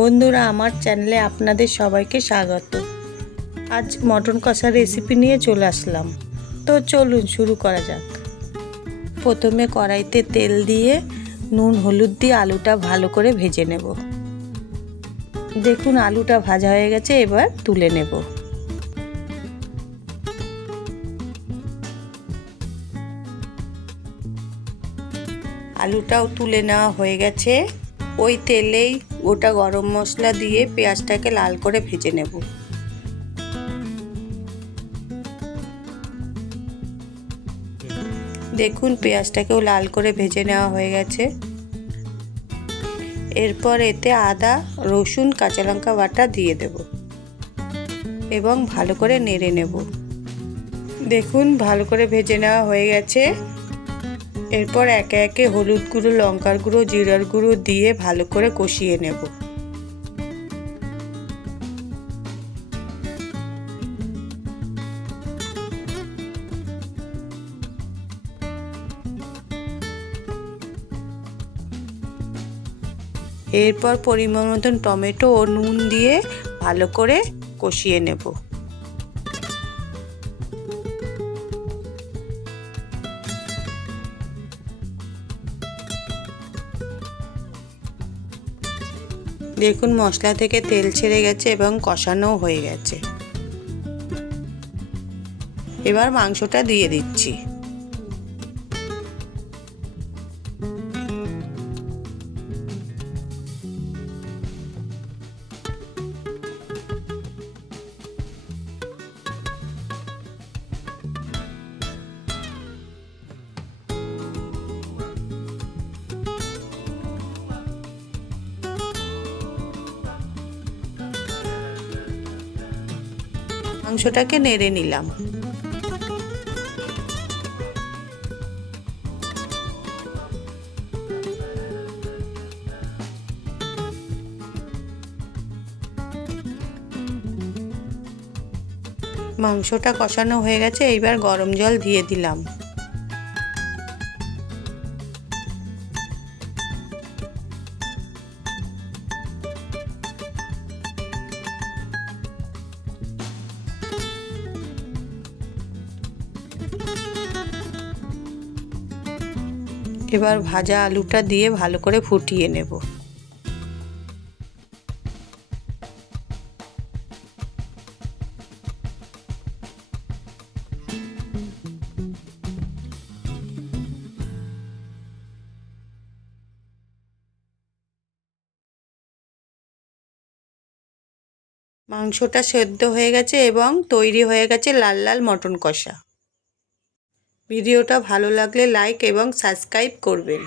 বন্ধুরা, আমার চ্যানেলে আপনাদের সবাইকে স্বাগত। আজ মটন কষার রেসিপি নিয়ে চলে আসলাম। তো চলুন শুরু করা যাক। প্রথমে কড়াইতে তেল দিয়ে নুন হলুদ দিয়ে আলুটা ভালো করে ভেজে নেব। দেখুন আলুটা ভাজা হয়ে গেছে, এবার তুলে নেব। আলুটাও তুলে নেওয়া হয়ে গেছে। ওই তেলেই গোটা গরম মশলা দিয়ে পেঁয়াজটাকে লাল করে ভেজে নেব। দেখুন পেঁয়াজটাকেও লাল করে ভেজে নেওয়া হয়ে গেছে। এরপর এতে আদা রসুন কাঁচা লঙ্কা বাটা দিয়ে দেব এবং ভালো করে নেড়ে নেব। দেখুন ভালো করে ভেজে নেওয়া হয়ে গেছে। এরপর একে একে হলুদ গুঁড়ো লঙ্কার গুঁড়ো জিরার গুঁড়ো দিয়ে ভালো করে কষিয়ে নেব। এরপর পরিমাণ মতন টমেটো ও নুন দিয়ে ভালো করে কষিয়ে নেব। দেখুন মশলা থেকে তেল ছেড়ে গেছে এবং কষানো হয়ে গেছে। এবার মাংসটা দিয়ে দিচ্ছি। মাংসটাকে নেড়ে নিলাম। মাংসটা কষানো হয়ে গেছে, এইবার গরম জল দিয়ে দিলাম। এবার ভাজা আলুটা দিয়ে ভালো করে ফুটিয়ে নেব। মাংসটা সেদ্ধ হয়ে গেছে এবং তৈরি হয়ে গেছে লাল লাল মটন কষা। ভিডিওটা ভালো লাগলে লাইক এবং সাবস্ক্রাইব করবেন।